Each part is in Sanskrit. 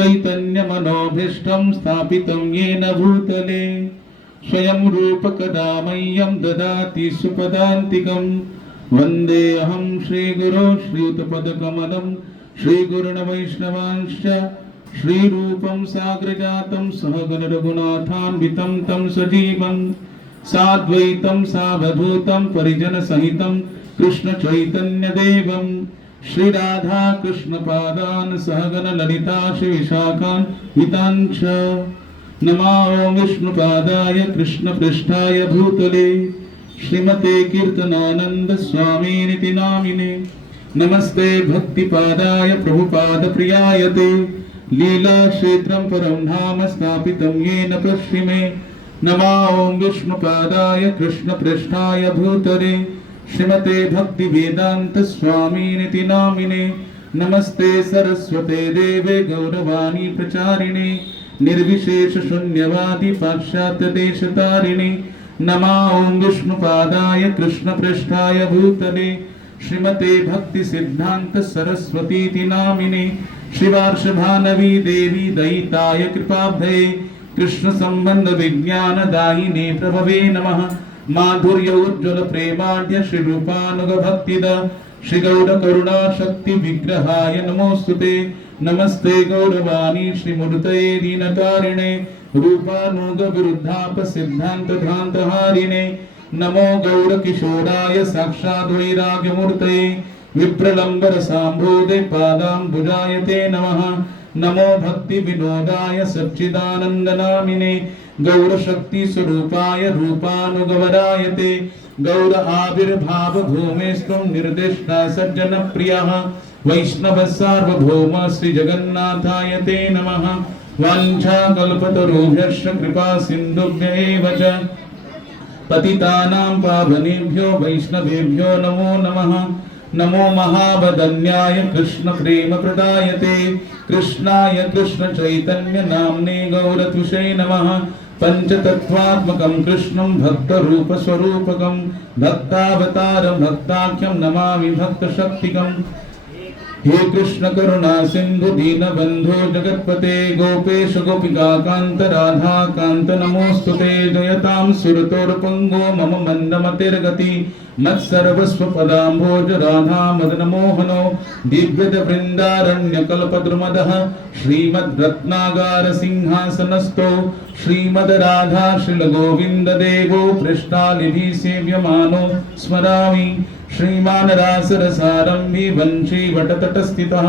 चैतन्यमनोभीष्टं स्थापितं येन भूतले स्वयं रूप कदा मह्यं ददाति सुपदान्तिकं वन्देऽहं श्रीगुरो श्रीयुतपदकमलं श्रीगुरुन् वैष्णवांश्च श्रीरूपं साग्रजातं सहगण रघुनाथान्वितं तं सजीवं साद्वैतं सावधूतं परिजनसहितं कृष्ण चैतन्यदेवं श्री राधा कृष्ण पादान् सहगण ललिता श्री विशाखान् वितांच नमो विष्णुपादाय कृष्ण पृष्ठाय भूतले श्रीमते कीर्तनानंद स्वामिनिति नामिने नमस्ते भक्तिपादाय प्रभुपाद प्रियायते लीला क्षेत्रं परं धाम स्थापितं येन पश्चिमे नमो विष्णुपादाय कृष्ण पृष्ठाय भूतले श्रीमते भक्ति वेदांत स्वामिनिति नामिने नमस्ते सरस्वते देवे गौरवाणी प्रचारिणे निर्विशेष शून्यवादी पाश्चात्य देशतारिणे नमो विष्णुपादाय कृष्ण पृष्ठाय भूतले श्रीमते भक्ति सिद्धांत सरस्वती नामिने शिवार्ष भानवी देवी दयिताय कृपाब्धये कृष्ण संबंध विज्ञान दायिने प्रभवे नमः माधुर्य उज्ज्वल प्रेमाढ्य श्री रूपानुग भक्तिद श्री गौर करुणा शक्ति विग्रहाय नमोस्तुते नमस्ते गौरवाणी श्री मूर्तये दीनकारिणे रूपानुग विरुद्धाप सिद्धांत भ्रांत हारिणे नमो गौर किशोराय साक्षात् वैराग्य मूर्तये विप्रलंबर सांभोदे पादांबुजाय ते नमः नमो भक्ति विनोदाय सच्चिदानंद नामिने गौर शक्ति स्वरूपाय रूपानुगवराय ते गौर आविर्भाव भूमेस्त्वं निर्दिष्टा सज्जन प्रियः वैष्णव सार्वभौम श्री जगन्नाथाय ते नमः वाञ्छा कल्पतरुभ्यश्च कृपा सिन्धुभ्यैव च पतितानां पावनेभ्यो वैष्णवेभ्यो नमो नमः नमो महावदन्याय कृष्ण प्रेम प्रदायते कृष्णाय कृष्ण चैतन्य नाम्ने गौरतुषे नमः पंचतत्वात्मकं कृष्णं भक्त रूप स्वरूपकं भक्तावतारं भक्ताख्यं नमामि भक्त शक्तिकं हे कृष्ण करुणा सिंधु दीन बंधु जगतपते गोपेश गोपिका कांत राधा कांत नमोस्तुते जयतां सुरतोरपंगो मम मंदमतिर्गति मत्सर्वस्व पदाम्भोज राधा मदन मोहनो दिव्यद वृंदारण्य कल्पद्रुमदः श्रीमद् रत्नागार सिंहासनस्थो श्रीमद् राधा श्रील गोविंद देवो पृष्ठालिभि सेव्यमानो स्मरामि श्रीमान रासरसारंभी वंशी वटतटस्थितः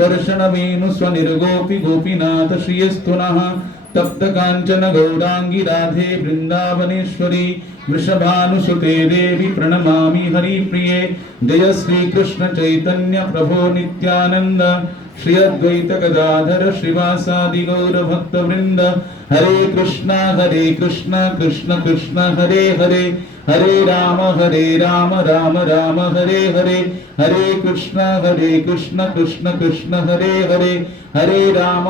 कर्षण वेणु स्वनिर्गोपि गोपीनाथ श्रियस्तुनः तप्त कांचन गौरांगी राधे वृंदावनेश्वरी वृषभानुसुते देवी प्रणमामि हरिप्रिये जय श्री कृष्ण चैतन्य प्रभो नित्यानंद श्री अद्वैत गदाधर श्रीवासादि गौर भक्त वृंद हरे कृष्ण कृष्ण कृष्ण हरे हरे हरे राम राम राम हरे हरे हरे कृष्ण कृष्ण कृष्ण हरे हरे हरे राम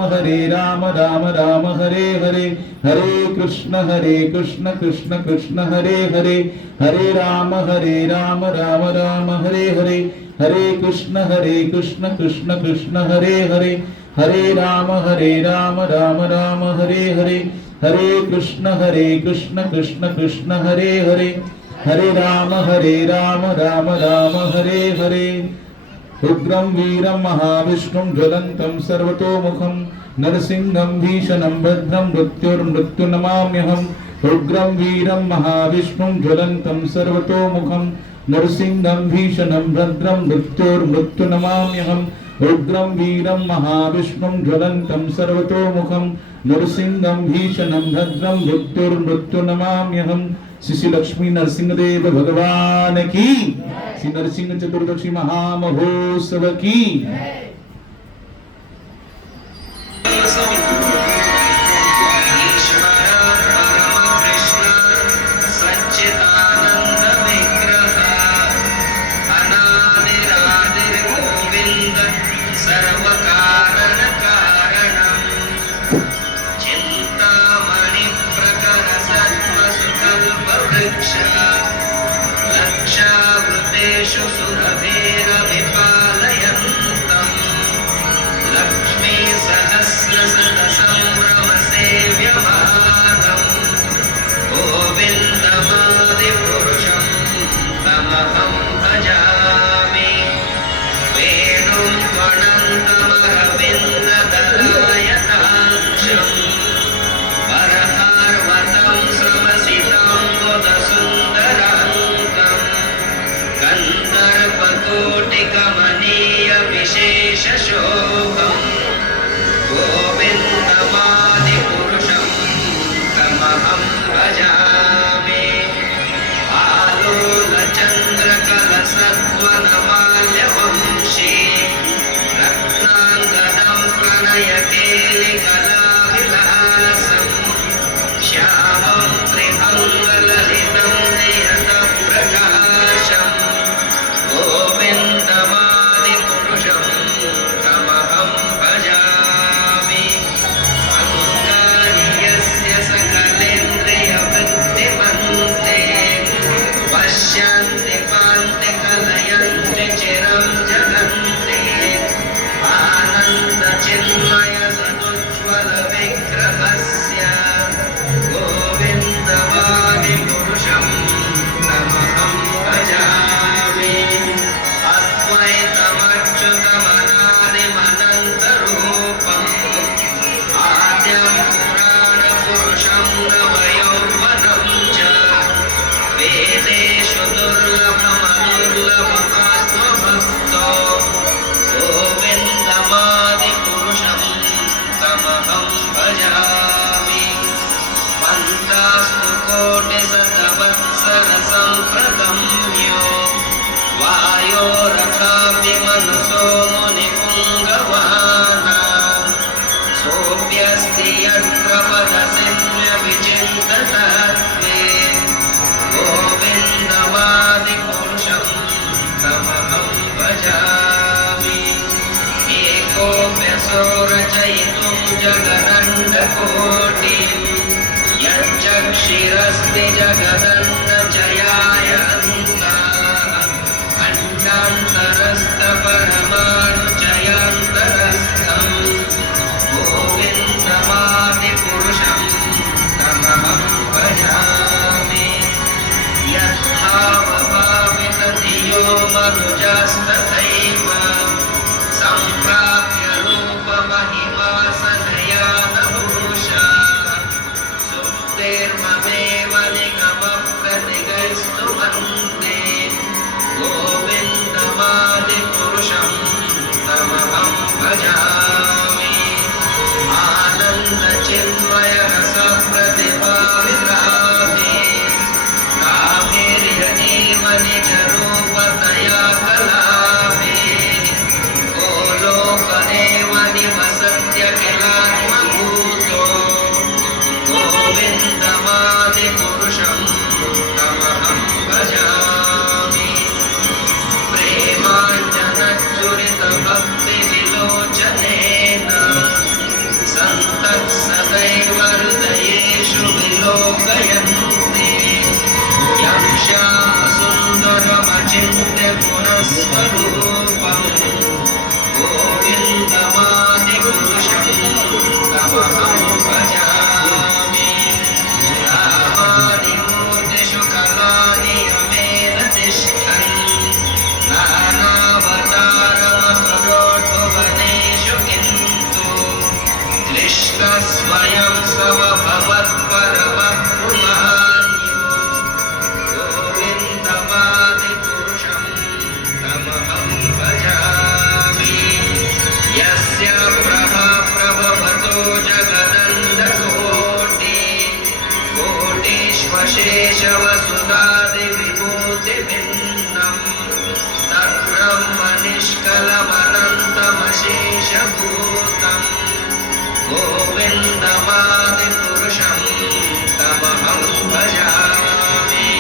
राम राम हरे हरे हरे कृष्ण कृष्ण कृष्ण हरे हरे हरे राम राम राम हरे हरे हरे कृष्ण कृष्ण कृष्ण हरे हरे हरे राम राम राम हरे हरे हरे कृष्ण कृष्ण कृष्ण हरे हरे हरे राम राम राम हरे हरे उग्रं वीरं महाविष्णुं ज्वलन्तं सर्वतोमुखं नरसिंहं भीषणं भद्रं मृत्युर्मृत्युर्नमाम्यहम् उग्रं वीरं महाविष्णुं ज्वलन्तं सर्वतोमुखं नरसिंहं भीषणं भद्रं मृत्युर्मृत्युर्नमाम्यहम् उग्रं वीरं महाविष्णुं ज्वलन्तं सर्वतोमुखं नरसिंहं भीषणं भद्रं मृत्युर्मृत्युर्नमाम्यहम् श्री लक्ष्मी नरसिंहदेव भगवान की श्री नरसिंह चतुर्दशी महामहोत्सव की लक्षावृतेषु सुरभेरभिपालयन्तम् केलिकलाविलासम् श्यामं त्रिभङ्गललितं नियतप्रकाशम् गोविन्दमादिपुरुषं तमहं भजामि अङ्गानि यस्य सकलेन्द्रियवृत्तिमन्ते पश्यन्ति पान्ति कलयन्ति चिरं जगन्ति आनन्दचिन्मय सदुज्ज्वलविग्रहस्य गोविन्दमादिपुरुषं तमहं भजामि अद्वैतमच्युतमनादिमनन्तरूपम् आद्यं पुराणपुरुषं नवयौवनं च वेदेषु दुर्लभमदुर्लभमात्मभक्तो गोविन्दमादिपुरुषं तमहं भजामि पन्तास्तु कोटिशतवत्सरसम्प्रदम्यो वायोरथापि मनसो मुनिपुङ्गवाना सोऽप्यस्ति यत्र पदसिन्ध्यविचिन्ततत्वे गोविन्दमादिपुरुषं तमहं भजामि एकोऽप्यसो रचयितुं जगदण्डकोटिं यच्चक्षिरस्ति जगदण्डजयाय अन्ताः अण्डान्तरस्थपरमाणुजयान्तरस्थं गोविन्दमादिपुरुषं तमहं भजामि यद्भावभावितधियो मनुजास्तथैव सम्प्राप्य रूपमहिमा सनयानभूषा सुप्तेर्ममेव निगमप्रतिगैस्तु वन्दे गोविन्दमादिपुरुषं तमहं भजामि आनन्दचिन्मयरसप्रतिभाविरामे कामेर्यदेव निजरूपतया कलामे गोलोकदेव निवसत्य किलात्मभूतो गोविन्दमादिपुरुषं तमहं भजामि प्रेमाञ्जनच्चुरितभक्तिविलोचनेन सन्तत्सदैव हृदयेषु विलोकयन्ति यं श्यामसुन्दरमचिन्त्य पुरस्वरूपं गोविन्दमादिपुरुषं तमहं भजामि नामादिमूर्तिषु कलानि यमेन तिष्ठन् नानावतारमकरोद्भुवनेषु किन्तु कृष्णस्वयं समभवत्परमः पुमान्यो गोविन्दमादिपुरुषं तमहं भजामि यस्य प्रभवतो जगदण्डकोटि कोटिष्वशेषवसुधादिविभूतिभिन्नम् तद्ब्रह्मनिष्कलमनन्तमशेषभूतं गोविन्दमादिपुरुषं तमहं भजामि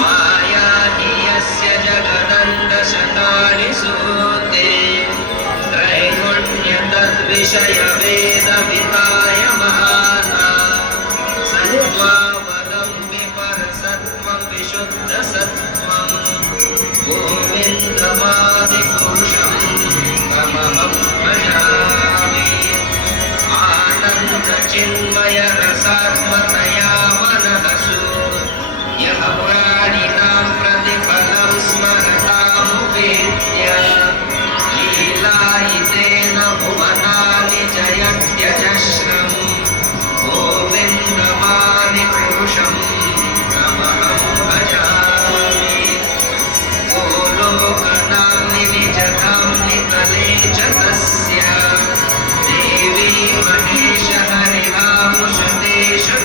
मायानियस्य जगदण्डशतानि सूते त्रैगुण्यतद्विषयवेदविधायमाना सत्त्वावलम्बि परसत्त्वं विशुद्धसत्त्वं गोविन्दमादिपुरुषं तमहं भजामि आनन्दचिन्मयरसात्मतया मनःसु यः प्राणिनां प्रतिफलं स्मरतामुपेत्य लीलायितेन भुवनानि जयत्यजस्रं गोविन्दमादिपुरुषं तमहं भजामि गोलोकनाम्नि निजधाम्नि तले च तस्य देवी महेश हरिहामुषतेषु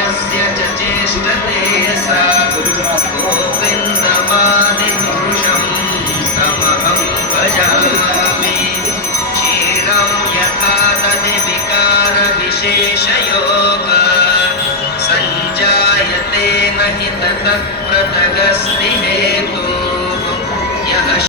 यस्य च चेष्टते सा गोविन्दमादिपुरुषं तमहं भजामि क्षीरं यथा तद्विकारविशेषयोगा सञ्जायते न हि ततः पृथगस्ति हेतुः यः